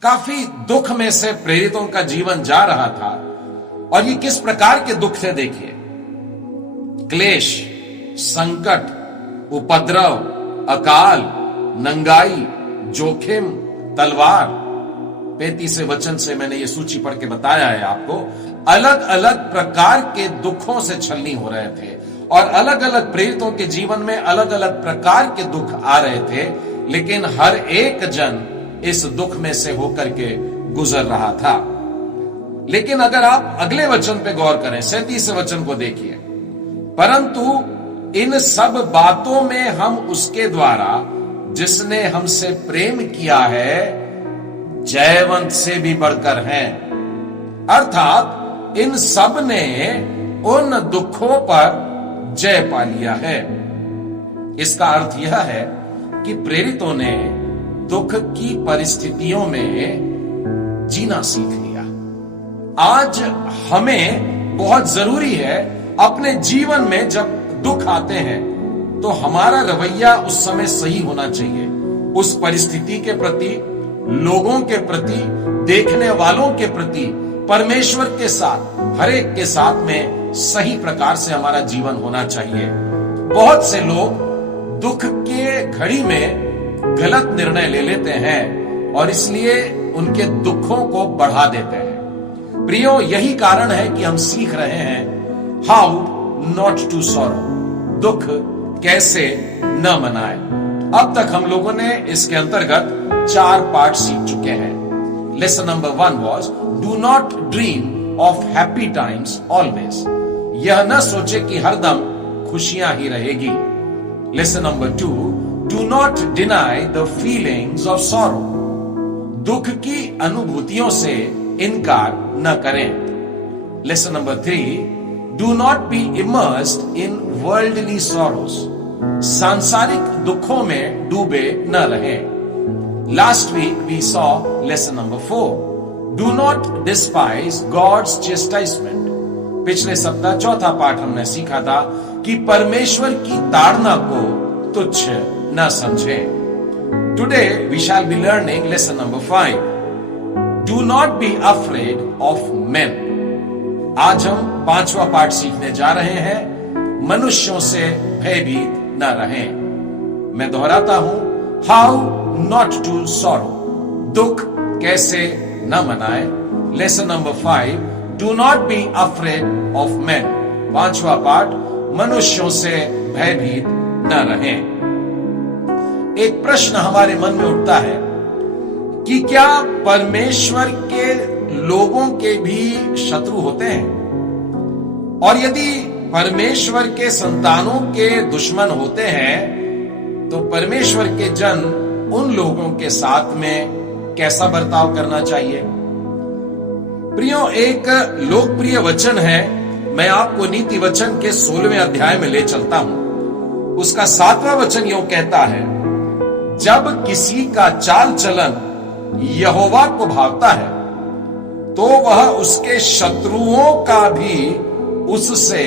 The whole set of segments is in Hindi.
काफी दुख में से प्रेरितों का जीवन जा रहा था। और ये किस प्रकार के दुख थे देखिए, क्लेश, संकट, उपद्रव, अकाल, नंगाई, जोखिम, तलवार। 35वें वचन से मैंने ये सूची पढ़ के बताया है आपको। अलग अलग प्रकार के दुखों से छलनी हो रहे थे और अलग अलग प्रेरितों के जीवन में अलग अलग प्रकार के दुख आ रहे थे, लेकिन हर एक जन इस दुख में से होकर के गुजर रहा था। लेकिन अगर आप अगले वचन पे गौर करें, 37वें वचन को देखिए, परंतु इन सब बातों में हम उसके द्वारा जिसने हमसे प्रेम किया है जयवंत से भी बढ़कर हैं। अर्थात इन सब ने उन दुखों पर जय पा लिया है। इसका अर्थ यह है कि प्रेरितों ने दुख की परिस्थितियों में जीना सीख लिया। आज हमें बहुत जरूरी है अपने जीवन में जब दुख आते हैं तो हमारा रवैया उस समय सही होना चाहिए। उस परिस्थिति के प्रति, लोगों के प्रति, देखने वालों के प्रति, परमेश्वर के साथ, हर एक के साथ में सही प्रकार से हमारा जीवन होना चाहिए। बहुत से लोग दुख के घड़ी में गलत निर्णय ले लेते हैं और इसलिए उनके दुखों को बढ़ा देते हैं। प्रियो, यही कारण है कि हम सीख रहे हैं हाउ नॉट टू सॉरो, दुख कैसे न मनाए। अब तक हम लोगों ने इसके अंतर्गत 4 पार्ट सीख चुके हैं। Lesson number 1 was do not dream of happy times always, यह न सोचे कि हरदम खुशियां ही रहेगी। Lesson number 2, do not deny the feelings of sorrow, दुख की अनुभूतियों से इनकार न करें। Lesson number 3, do not be immersed in worldly sorrows, सांसारिक दुखों में डूबे न रहें। Last week we saw lesson number 4, do not despise God's chastisement. पिछले सप्ताह चौथा पाठ हमने सीखा था कि परमेश्वर की ताड़ना को तुच्छ न समझें। Today we shall be learning lesson number 5, do not be afraid of men. आज हम 5वां पाठ सीखने जा रहे हैं, मनुष्यों से भयभीत न रहें। मैं दोहराता हूं, हाउ नॉट टू सॉरो, दुख कैसे न मनाए। Lesson number 5, do not be afraid of man. 5वां पाठ, मनुष्यों से भयभीत न रहें। एक प्रश्न हमारे मन में उठता है कि क्या परमेश्वर के लोगों के भी शत्रु होते हैं? और यदि परमेश्वर के संतानों के दुश्मन होते हैं तो परमेश्वर के जन उन लोगों के साथ में कैसा बर्ताव करना चाहिए? प्रियो, एक लोकप्रिय वचन है, मैं आपको नीति वचन के 16वें अध्याय में ले चलता हूं। उसका 7वां वचन यूं कहता है, जब किसी का चाल चलन यहोवा को भावता है तो वह उसके शत्रुओं का भी उससे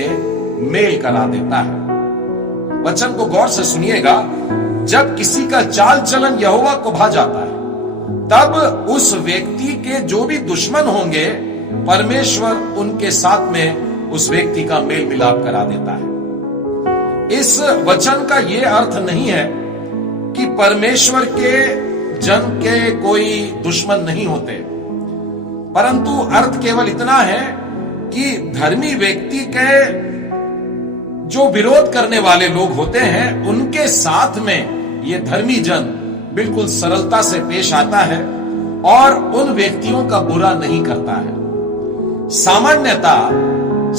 मेल करा देता है। वचन को गौर से सुनिएगा, जब किसी का चाल चलन यहोवा को भा जाता है तब उस व्यक्ति के जो भी दुश्मन होंगे परमेश्वर उनके साथ में उस व्यक्ति का मेल मिलाप करा देता है। इस वचन का यह अर्थ नहीं है कि परमेश्वर के जन के कोई दुश्मन नहीं होते, परंतु अर्थ केवल इतना है कि धर्मी व्यक्ति के जो विरोध करने वाले लोग होते हैं उनके साथ में ये धर्मी जन बिल्कुल सरलता से पेश आता है और उन व्यक्तियों का बुरा नहीं करता है। सामान्यता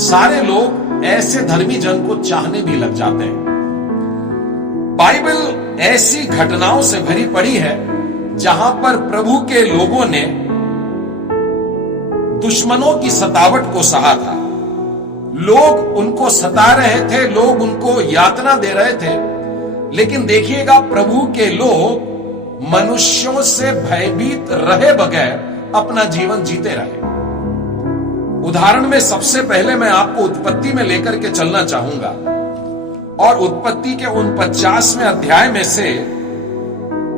सारे लोग ऐसे धर्मी जन को चाहने भी लग जाते हैं। बाइबल ऐसी घटनाओं से भरी पड़ी है जहां पर प्रभु के लोगों ने दुश्मनों की सतावट को सहा था। लोग उनको सता रहे थे, लोग उनको यातना दे रहे थे, लेकिन देखिएगा प्रभु के लोग मनुष्यों से भयभीत रहे बगैर अपना जीवन जीते रहे। उदाहरण में सबसे पहले मैं आपको उत्पत्ति में लेकर के चलना चाहूंगा और उत्पत्ति के 49वें अध्याय में से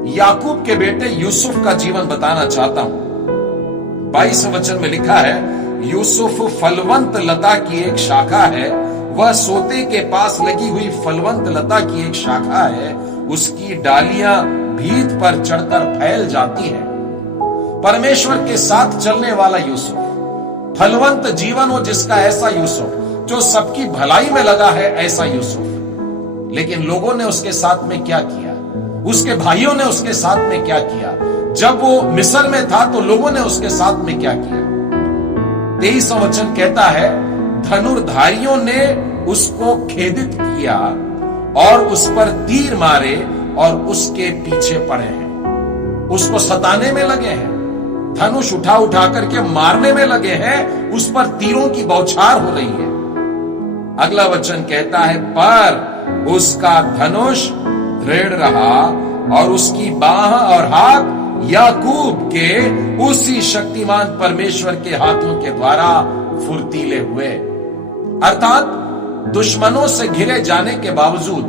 याकूब के बेटे यूसुफ का जीवन बताना चाहता हूं। 22 वचन में लिखा है, यूसुफ फलवंत लता की एक शाखा है, वह सोते के पास लगी हुई फलवंत लता की एक शाखा है, उसकी डालियां भीत पर चढ़कर फैल जाती हैं। परमेश्वर के साथ चलने वाला यूसुफ, फलवंत जीवन हो जिसका, ऐसा यूसुफ जो सबकी भलाई में लगा है, ऐसा यूसुफ। लेकिन लोगों ने उसके साथ में क्या किया, उसके भाइयों ने उसके साथ में क्या किया? जब वो मिस्र में था तो लोगों ने उसके साथ में क्या किया? 23 वचन कहता है, धनुर्धारियों ने उसको खेदित किया और उस पर तीर मारे और उसके पीछे पड़े हैं। उसको सताने में लगे हैं, धनुष उठा उठा करके मारने में लगे हैं, उस पर तीरों की बौछार हो रही है। अगला वचन कहता है, पर उसका धनुष दृढ़ रहा और उसकी बाह और हाथ याकूब के उसी शक्तिमान परमेश्वर के हाथों के द्वारा फुर्तीले हुए। अर्थात दुश्मनों से घिरे जाने के बावजूद,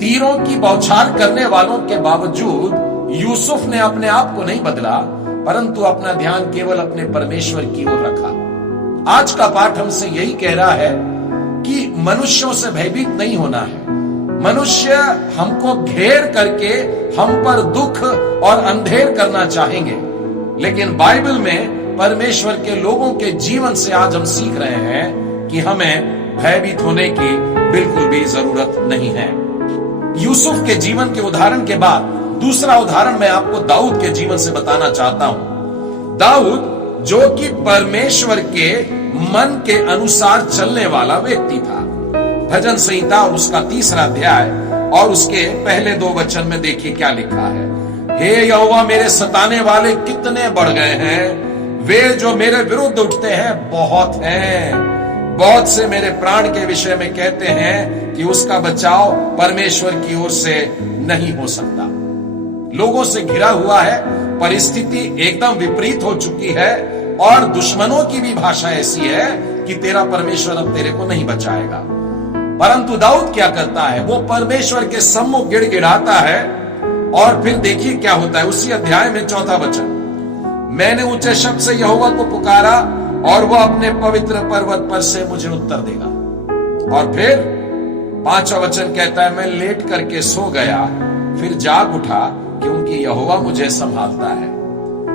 तीरों की बौछार करने वालों के बावजूद यूसुफ ने अपने आप को नहीं बदला, परंतु अपना ध्यान केवल अपने परमेश्वर की ओर रखा। आज का पाठ हमसे यही कह रहा है कि मनुष्यों से भयभीत नहीं होना है। मनुष्य हमको घेर करके हम पर दुख और अंधेर करना चाहेंगे, लेकिन बाइबल में परमेश्वर के लोगों के जीवन से आज हम सीख रहे हैं कि हमें भयभीत होने की बिल्कुल भी जरूरत नहीं है। यूसुफ के जीवन के उदाहरण के बाद दूसरा उदाहरण मैं आपको दाऊद के जीवन से बताना चाहता हूं। दाऊद जो कि परमेश्वर के मन के अनुसार चलने वाला व्यक्ति था। भजन संहिता और उसका 3 अध्याय और उसके पहले 2 वचन में देखिए क्या लिखा है, हे यहोवा मेरे सताने वाले कितने बढ़ गए हैं, वे जो मेरे विरुद्ध उठते हैं बहुत हैं। बहुत से मेरे प्राण के विषय में कहते हैं कि उसका बचाव परमेश्वर की ओर से नहीं हो सकता। लोगों से घिरा हुआ है, परिस्थिति एकदम विपरीत हो चुकी है और दुश्मनों की भी भाषा ऐसी है कि तेरा परमेश्वर अब तेरे को नहीं बचाएगा। परंतु दाऊद क्या करता है, वो परमेश्वर के सम्मुख गिड़गिड़ाता है और फिर देखिए क्या होता है। उसी अध्याय में 4 वचन, मैंने ऊंचे शब्द से यहोवा को पुकारा और वह अपने पवित्र पर्वत पर से मुझे उत्तर देगा। और फिर 5 वचन कहता है, मैं लेट करके सो गया, फिर जाग उठा क्योंकि यहोवा मुझे संभालता है।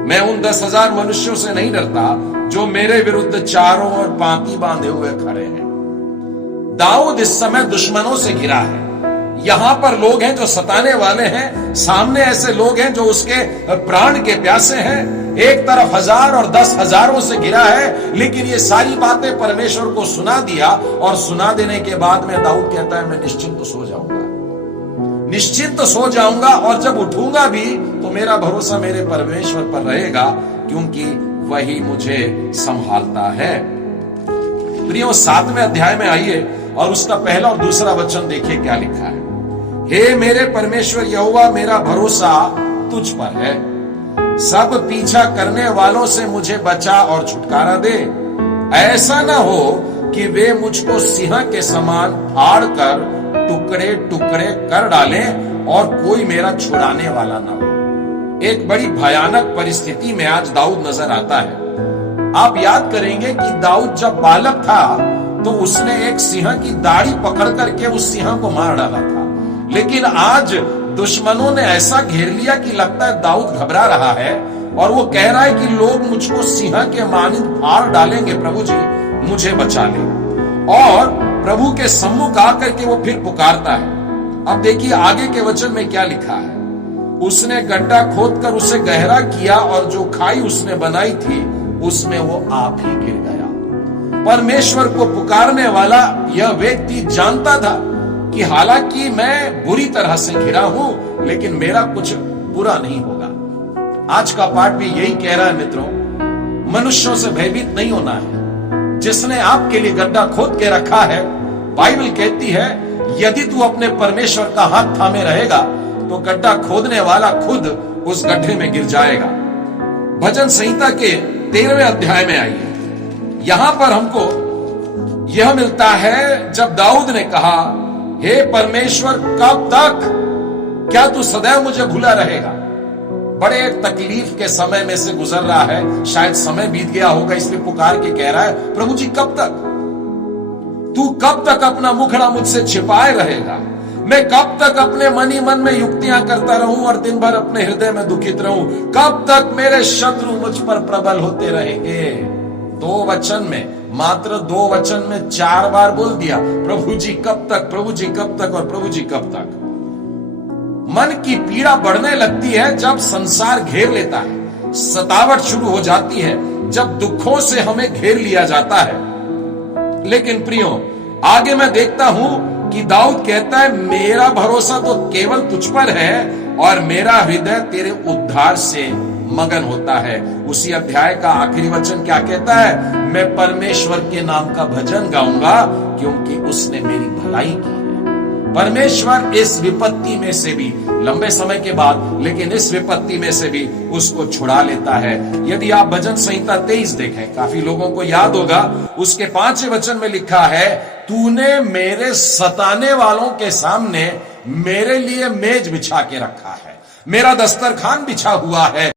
मैं उन 10,000 मनुष्यों से नहीं डरता जो मेरे विरुद्ध चारों ओर पांति बांधे हुए खड़े हैं। दाऊद इस समय दुश्मनों से घिरा है। यहां पर लोग हैं जो सताने वाले हैं, सामने ऐसे लोग हैं जो उसके प्राण के प्यासे हैं। एक तरफ 1000 और 10,000 से घिरा है, लेकिन ये सारी बातें परमेश्वर को सुना दिया और सुना देने के बाद में दाऊद कहता है, मैं निश्चिंत सो जाऊंगा, निश्चिंत सो जाऊंगा और जब उठूंगा भी तो मेरा भरोसा मेरे परमेश्वर पर रहेगा क्योंकि वही मुझे संभालता है। प्रियो 7वें अध्याय में आइए और उसका पहला और दूसरा वचन देखिए क्या लिखा है, हे मेरे परमेश्वर यहोवा मेरा भरोसा तुझ पर है, सब पीछा करने वालों से मुझे बचा और छुटकारा दे। ऐसा ना हो कि वे मुझको सिंह के समान फाड़ कर टुकड़े टुकड़े कर डालें और कोई मेरा छुड़ाने वाला ना हो। एक बड़ी भयानक परिस्थिति में आज दाऊद नजर आता है। आप याद करेंगे कि दाऊद जब बालक था तो उसने एक सिंह की दाढ़ी पकड़ करके उस सिंह को मार डाला था, लेकिन आज दुश्मनों ने ऐसा घेर लिया कि लगता है दाऊद घबरा रहा है और वो कह रहा है कि लोग मुझको सिंह के मानिंद फाड़ डालेंगे, प्रभु जी मुझे बचा ले। और प्रभु के सम्मुख आकर के वो फिर पुकारता है। अब देखिए आगे के वचन में क्या लिखा है, उसने गड्ढा खोदकर उसे गहरा किया और जो खाई उसने बनाई थी उसमें वो आप ही गिर गया। परमेश्वर को पुकारने वाला यह व्यक्ति जानता था कि हालांकि मैं बुरी तरह से घिरा हूं लेकिन मेरा कुछ बुरा नहीं होगा। आज का पाठ भी यही कह रहा है मित्रों, मनुष्यों से भयभीत नहीं होना है। जिसने आपके लिए गड्ढा खोद के रखा है, बाइबल कहती है यदि तू अपने परमेश्वर का हाथ थामे रहेगा तो गड्ढा खोदने वाला खुद उस गड्ढे में गिर जाएगा। भजन संहिता के 13वें अध्याय में आइए, यहां पर हमको यह मिलता है जब दाऊद ने कहा, हे परमेश्वर कब तक क्या तू सदैव मुझे भूला रहेगा? बड़े तकलीफ के समय में से गुजर रहा है, शायद समय बीत गया होगा, इसलिए पुकार के कह रहा है, प्रभु जी कब तक? तू कब तक अपना मुखड़ा मुझसे छिपाए रहेगा? मैं कब तक अपने मन ही मन में युक्तियां करता रहूं और दिन भर अपने हृदय में दुखित रहूं? कब तक मेरे शत्रु मुझ पर प्रबल होते रहेंगे? 2 वचन में, मात्र 2 वचन में 4 बार बोल दिया, प्रभु जी कब तक, प्रभु जी कब तक और प्रभु जी कब तक। मन की पीड़ा बढ़ने लगती है जब संसार घेर लेता है, सतावट शुरू हो जाती है जब दुखों से हमें घेर लिया जाता है। लेकिन प्रियो, आगे मैं देखता हूं कि दाऊद कहता है, मेरा भरोसा तो केवल तुझ पर है और मेरा हृदय तेरे उद्धार से मगन होता है। उसी अध्याय का आखिरी वचन क्या कहता है? मैं परमेश्वर के नाम का भजन गाऊंगा क्योंकि उसने मेरी भलाई की है। परमेश्वर इस विपत्ति में से भी, लंबे समय के बाद, लेकिन इस विपत्ति में से भी उसको छुड़ा लेता है। यदि आप भजन संहिता 23 देखें, काफी लोगों को याद होगा, उसके 5वें वचन में लिखा है, तूने मेरे सताने वालों के सामने मेरे लिए मेज बिछा के रखा है, मेरा दस्तरखान बिछा हुआ है।